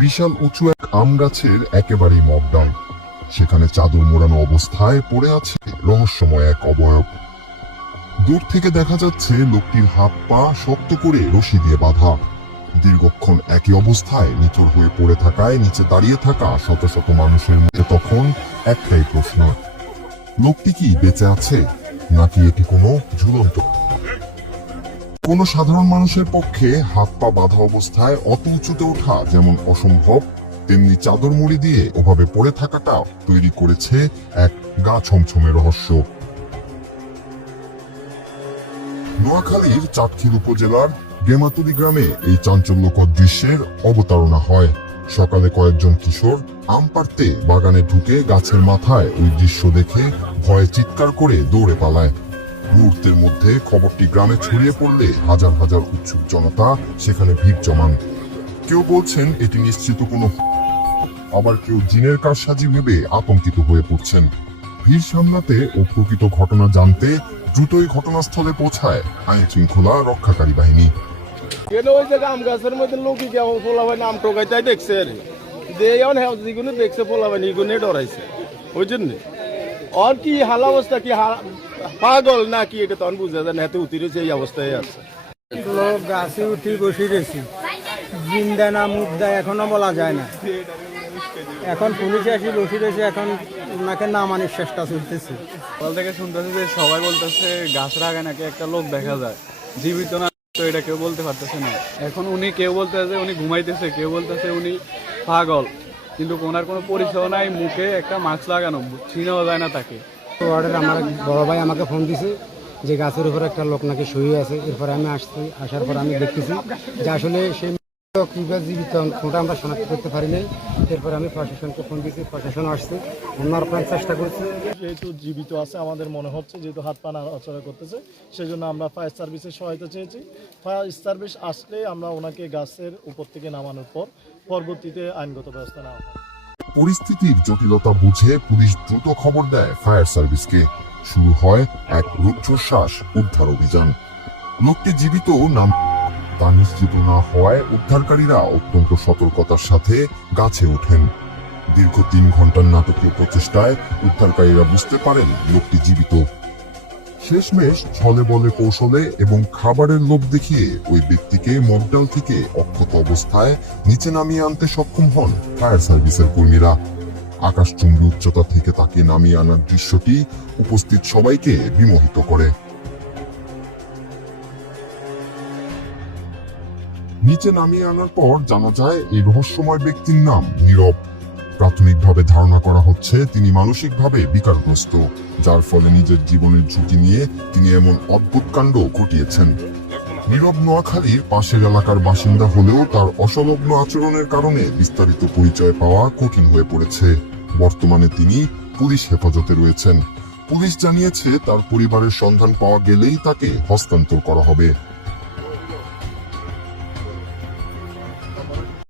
বিশাল উঁচু এক আম গাছের একেবারেই মগডাউন। সেখানে চাদর মোড়ানো অবস্থায় পড়ে আছে রহস্যময় এক অবয়ব। দূর থেকে দেখা যাচ্ছে লোকটির হাত পা শক্ত করে রশি দিয়ে বাঁধা। দীর্ঘক্ষণ একই অবস্থায় নিথর হয়ে পড়ে থাকায় নিচে দাঁড়িয়ে থাকা শত শত মানুষের মধ্যে তখন একটাই প্রশ্ন, লোকটি কি বেঁচে আছে নাকি এটি কোনো ঝুলন্ত? কোনো সাধারণ মানুষের পক্ষে হাত পা বাঁধা অবস্থায় অত উঁচুতে ওঠা যেমন অসম্ভব, তেমনি চাদর মুড়ি দিয়ে ওভাবে পড়ে থাকাটা তৈরি করেছে এক গা ছমছমে রহস্য। নোয়াখালীর চাটখিল উপজেলার গেমাতুলি গ্রামে এই চাঞ্চল্যকর দৃশ্যের অবতারণা হয়। সকালে কয়েকজন কিশোর আম পাড়তে বাগানে ঢুকে গাছের মাথায় ওই দৃশ্য দেখে ভয়ে চিৎকার করে দৌড়ে পালায়। মুহূর্তের মধ্যে খবরটি গ্রামে ছড়িয়ে পড়লে হাজার হাজার উৎসুক জনতা সেখানে ভিড় জমান। কেউ বলছেন এটি নিশ্চিত কোনো, আবার কেউ জিনের কারসাজি ভেবে আতঙ্কিত হয়ে পড়ছেন। ভিড় সামলাতে ও প্রকৃত ঘটনা জানতে দ্রুতই ঘটনাস্থলে পৌঁছায় আইন শৃঙ্খলা রক্ষাকারী বাহিনী। ওই জায়গা আম গাছের মধ্যে লোকই কেমন পোলাবেন আম টোকাইতাই দেখছে আর যে যেগুলো দেখছে পোলাবেন এগুলো ডরাইছে ওই জন্য আর কি হাল অবস্থা কি পাগল না কি এটা তখন বুঝা যায় না, হাতে উঠিরেছে এই অবস্থায় আছে। লোক গাছে উঠি বসে রয়েছি, জিন্দা না মুদ্দা এখনো বলা যায় না। এখন পুলিশে আসি বসে রয়েছে, এখন ওনাকে নামানোর চেষ্টা চলতেছে। সকাল থেকে শুনতেছে যে সবাই বলতেছে গাছের আগে নাকি একটা লোক দেখা যায়, জীবিত না, তো এটা কেউ বলতে পারতেছে না। এখন উনি কেউ বলতেছে উনি ঘুমাইতেছে, কেউ বলতেছে উনি পাগল, কিন্তু ওনার কোনো পরিচয় নাই, মুখে একটা মাস্ক লাগানো, চিনাও যায় না তাকে। ওয়ার্ডের আমার বড় ভাই আমাকে ফোন দিছে যে গাছের উপর একটা লোক নাকি শুয়ে আছে। এরপরে আমি আসার পর আমি দেখতেছি যে আসলে সেই কিংবা জীবিত ওটা আমরা শনাক্ত করতে পারি নাই। এরপর আমি প্রশাসনকে ফোন দিয়েছি, প্রশাসন আসছে, অন্যার চেষ্টা করছে। যেহেতু জীবিত আছে আমাদের মনে হচ্ছে, যেহেতু হাত পা নাড়াচাড়া করতেছে, সেই জন্য আমরা ফায়ার সার্ভিসের সহায়তা চেয়েছি। ফায়ার সার্ভিস আসলে আমরা ওনাকে গাছের উপর থেকে নামানোর পর পরবর্তীতে আইনগত ব্যবস্থা নেওয়া হয়। পরিস্থিতির জটিলতা বুঝে পুলিশ দ্রুত খবর দেয় ফায়ার সার্ভিসকে। শুরু হয় এক রুদ্ধশ্বাস উদ্ধার অভিযান। লোকটি জীবিত নাম তা নিশ্চিত না হওয়ায় উদ্ধারকারীরা অত্যন্ত সতর্কতার সাথে গাছে ওঠেন। দীর্ঘ 3 ঘন্টার নাটকীয় প্রচেষ্টায় উদ্ধারকারীরা বুঝতে পারেন লোকটি জীবিত। শেষমেশ ছলে বলে কৌশলে এবং খাবারের লোভ দেখিয়ে ওই ব্যক্তিকে মগডাল থেকে অক্ষত অবস্থায় নিচে নামিয়ে আনতে সক্ষম হন ফায়ার সার্ভিসের কর্মীরা। আকাশচুম্বী উচ্চতা থেকে তাকে নামিয়ে আনার দৃশ্যটি উপস্থিত সবাইকে বিমোহিত করে। নিচে নামিয়ে আনার পর জানা যায় এই রহস্যময় ব্যক্তির নাম নীরব। প্রাথমিকভাবে ধারণা করা হচ্ছে তিনি মানসিকভাবে বিকারগ্রস্ত, যার ফলে নিজের জীবনের ঝুঁকি নিয়ে তিনি এমন অদ্ভুত কাণ্ড ঘটিয়েছেন। নীরব নোয়াখালীর পাশের এলাকার বাসিন্দা হলেও তার অসংলগ্ন আচরণের কারণে বিস্তারিত পরিচয় পাওয়া কঠিন হয়ে পড়েছে। বর্তমানে তিনি পুলিশ হেফাজতে রয়েছেন। পুলিশ জানিয়েছে তার পরিবারের সন্ধান পাওয়া গেলেই তাকে হস্তান্তর করা হবে।